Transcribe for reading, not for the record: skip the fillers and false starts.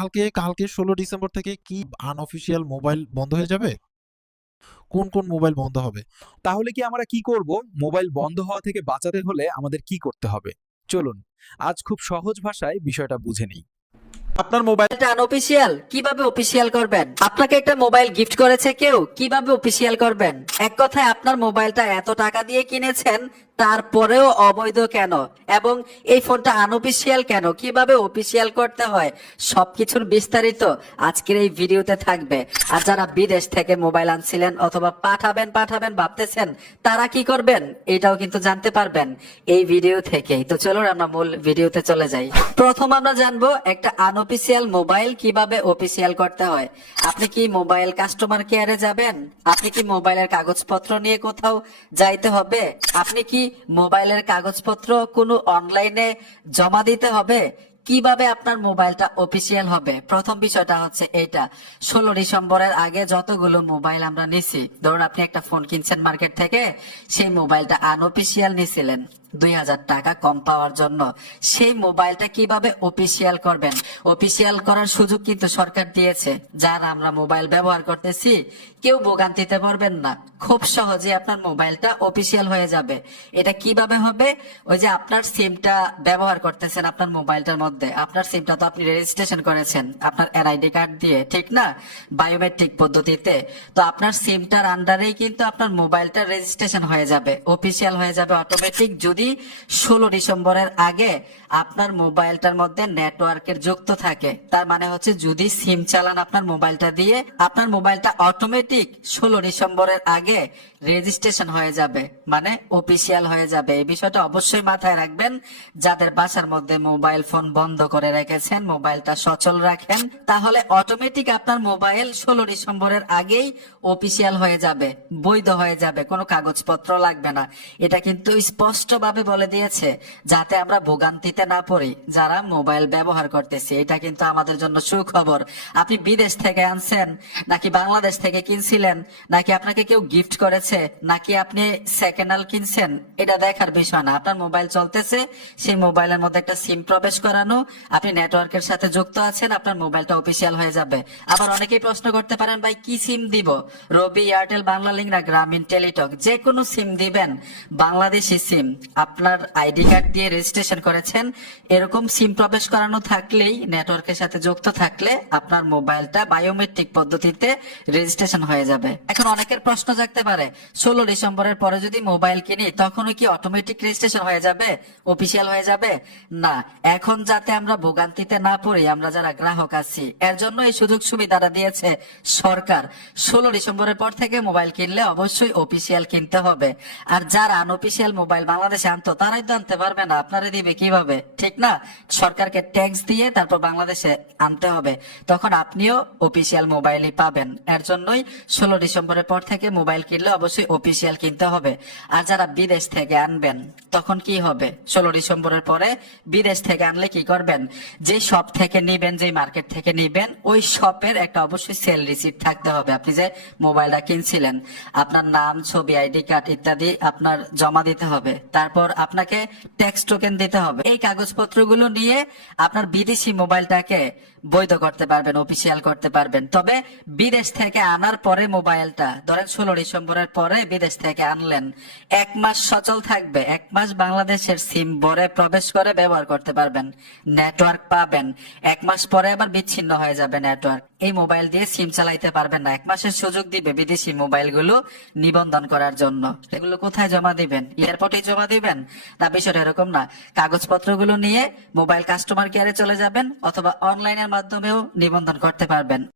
কালকে কালকে 16 ডিসেম্বর থেকে কি আনঅফিসিয়াল মোবাইল বন্ধ হয়ে যাবে? কোন কোন মোবাইল বন্ধ হবে? তাহলে কি আমরা কি করব? মোবাইল বন্ধ হওয়া থেকে বাঁচাতে হলে আমাদের কি করতে হবে? চলুন আজ খুব সহজ ভাষায় বিষয়টা বুঝে নিই। আপনার মোবাইল এটা আনঅফিসিয়াল, কিভাবে অফিসিয়াল করবেন? আপনাকে একটা মোবাইল গিফট করেছে কেউ, কিভাবে অফিসিয়াল করবেন? এক কথায় আপনার মোবাইলটা এত টাকা দিয়ে কিনেছেন, তারপরেও অবৈধ কেন, এবং এই ফোনটা আনঅফিসিয়াল কেন, কিভাবে অফিসিয়াল করতে হয়, সবকিছুর বিস্তারিত আজকের এই ভিডিওতে থাকবে। আর যারা বিদেশ থেকে মোবাইল আনছিলেন অথবা পাঠাবেন ভাবতেছেন, তারা কি করবেন এটাও কিন্তু জানতে পারবেন এই ভিডিও থেকেই। তো চলুন আমরা মূল ভিডিওতে চলে যাই। প্রথম আমরা জানবো একটা আনঅফিসিয়াল মোবাইল কিভাবে অফিসিয়াল করতে হয়। আপনি কি মোবাইল কাস্টমার কেয়ারে যাবেন? আপনি কি মোবাইলের কাগজপত্র নিয়ে কোথাও যাইতে হবে? আপনি কি মোবাইলের কাগজপত্র কোনো অনলাইনে জমা দিতে হবে? কিভাবে আপনার মোবাইলটা অফিসিয়াল হবে? প্রথম বিষয়টা হচ্ছে এইটা। 16 ডিসেম্বরের আগে যতগুলো মোবাইল আমরা নিছি, ধরুন আপনি একটা ফোন কিনছেন মার্কেট থেকে, সেই মোবাইলটা আনঅফিসিয়াল নিছিলেন 2000 টাকা কম পাওয়ার জন্য। সেই মোবাইলটা কিভাবে অফিসিয়াল করবেন? অফিসিয়াল করার সুযোগ কিন্তু সরকার দিয়েছে। যারা আমরা মোবাইল ব্যবহার করতেছি, কেউ ভোগান্তিতে পড়বেন না, খুব সহজে আপনার মোবাইলটা অফিসিয়াল হয়ে যাবে। এটা কিভাবে হবে? ওই যে আপনার সিমটা ব্যবহার করতেছেন আপনার মোবাইলটার মধ্যে, আপনার সিমটা তো আপনি রেজিস্ট্রেশন করেছেন আপনার এনআইডি কার্ড দিয়ে, ঠিক না? বায়োমেট্রিক পদ্ধতিতে। তো আপনার সিমটার আন্ডারেই কিন্তু আপনার মোবাইলটা রেজিস্ট্রেশন হয়ে যাবে, অফিসিয়াল হয়ে যাবে অটোমেটিক, যদি 16 ডিসেম্বরের আগে আপনার মোবাইলটার মধ্যে নেটওয়ার্কের যুক্ত থাকে। তার মানে হচ্ছে যদি সিম চালান আপনার মোবাইলটা দিয়ে, আপনার মোবাইলটা অটোমেটিক 16 ডিসেম্বরের আগে রেজিস্ট্রেশন হয়ে যাবে, মানে অফিসিয়াল হয়ে যাবে। এই বিষয়টা অবশ্যই মাথায় রাখবেন। যাদের বাসার মধ্যে মোবাইল ফোন বন্ধ করে রেখেছেন, মোবাইলটা সচল রাখেন, তাহলে অটোমেটিক আপনার মোবাইল 16 ডিসেম্বরের আগেই অফিসিয়াল হয়ে যাবে, বৈধ হয়ে যাবে, কোনো কাগজপত্র লাগবে না। এটা কিন্তু স্পষ্টভাবে বলে দিয়েছে, যাতে আমরা ভোগান্তিতে না পড়ি যারা মোবাইল ব্যবহার করতেছি। এটা কিন্তু আমাদের জন্য সুখবর। আপনি বিদেশ থেকে আনছেন, নাকি বাংলাদেশ থেকে কিনছিলেন, নাকি আপনাকে কেউ গিফট করেছে, নাকি আপনি সেকেন্ড হ্যান্ড কিনছেন, এটা দেখার বিষয় না। আপনার মোবাইল চলতেছে, সেই মোবাইলের মধ্যে একটা সিম প্রবেশ করানো, আপনি নেটওয়ার্কের সাথে যুক্ত আছেন, আপনার মোবাইলটা অফিসিয়াল হয়ে যাবে। আবার অনেকেই প্রশ্ন করতে পারেন, ভাই কি সিম দিব? রবি, এয়ারটেল, বাংলালিংক না গ্রামীণ টেলিটক? যে কোনো সিম দিবেন, বাংলাদেশি সিম, আপনার আইডি কার্ড দিয়ে রেজিস্ট্রেশন করেছেন, এরকম সিম প্রবেশ করানো থাকলেই, নেটওয়ার্কের সাথে যুক্ত থাকলে আপনার মোবাইলটা বায়োমেট্রিক পদ্ধতিতে রেজিস্ট্রেশন হয়ে যাবে। এখন অনেকের প্রশ্ন জাগতে পারে, 16 ডিসেম্বরের পরে যদি মোবাইল কিনি তখনও কি অটোমেটিক রেজিস্ট্রেশন হয়ে যাবে, অফিসিয়াল হয়ে যাবে? না, এখন যাতে আমরা ভোগান্তিতে না পড়ি আমরা যারা গ্রাহক আছি, এর জন্য এই সুযোগ সুবিধাটা দিয়েছে সরকার। 16 ডিসেম্বরের পর থেকে মোবাইল কিনলে অবশ্যই অফিসিয়াল কিনতে হবে। আর যারা আনঅফিসিয়াল মোবাইল বাংলাদেশে আনতো, তারাই তো আনতে পারবে না, আপনারা দিবে কিভাবে, ঠিক না? সরকারকে ট্যাক্স দিয়ে তারপর বাংলাদেশে আনতে হবে, তখন আপনিও অফিসিয়াল মোবাইলই পাবেন। এর জন্যই 16 ডিসেম্বরের পর থেকে মোবাইল কিনলে অবশ্যই অফিসিয়াল কিনতে হবে। আর যারা বিদেশ থেকে আনবেন, তখন কি হবে? 16 ডিসেম্বরের পরে বিদেশ থেকে আনলে কি করবেন? যে শপ থেকে নিবেন, যে মার্কেট থেকে নিবেন, ওই শপের একটা অবশ্যই সেল রিসিপ্ট থাকতে হবে। আপনি যে মোবাইলটা কিনছিলেন, আপনার নাম, ছবি, আইডি কার্ড ইত্যাদি আপনার জমা দিতে হবে। তারপর আপনাকে ট্যাক্স টোকেন দিতে হবে। এই কাগজপত্রগুলো নিয়ে আপনার বিদেশি মোবাইলটাকে বৈধ করতে পারবেন, অফিসিয়াল করতে পারবেন। তবে বিদেশ থেকে আনার পরে মোবাইলটা, ধরেন 16 ডিসেম্বরের পরে বিদেশ থেকে আনলেন, 1 মাস সচল থাকবে। 1 মাস বাংলাদেশের সিম ভরে প্রবেশ করে ব্যবহার করতে পারবেন, নেটওয়ার্ক পাবেন। 1 মাস পরে আবার বিচ্ছিন্ন হয়ে যাবে নেটওয়ার্ক, এই মোবাইল দিয়ে সিম চালাইতে পারবেন না। 1 মাসের সুযোগ দিবে বিদেশি মোবাইলগুলো নিবন্ধন করার জন্য। এগুলো কোথায় জমা দিবেন? এয়ারপোর্টে জমা দিবেন? না, বিষয়টা এরকম না। কাগজপত্রগুলো নিয়ে মোবাইল কাস্টমার কেয়ারে চলে যাবেন, অথবা অনলাইনের মাধ্যমেও নিবন্ধন করতে পারবেন।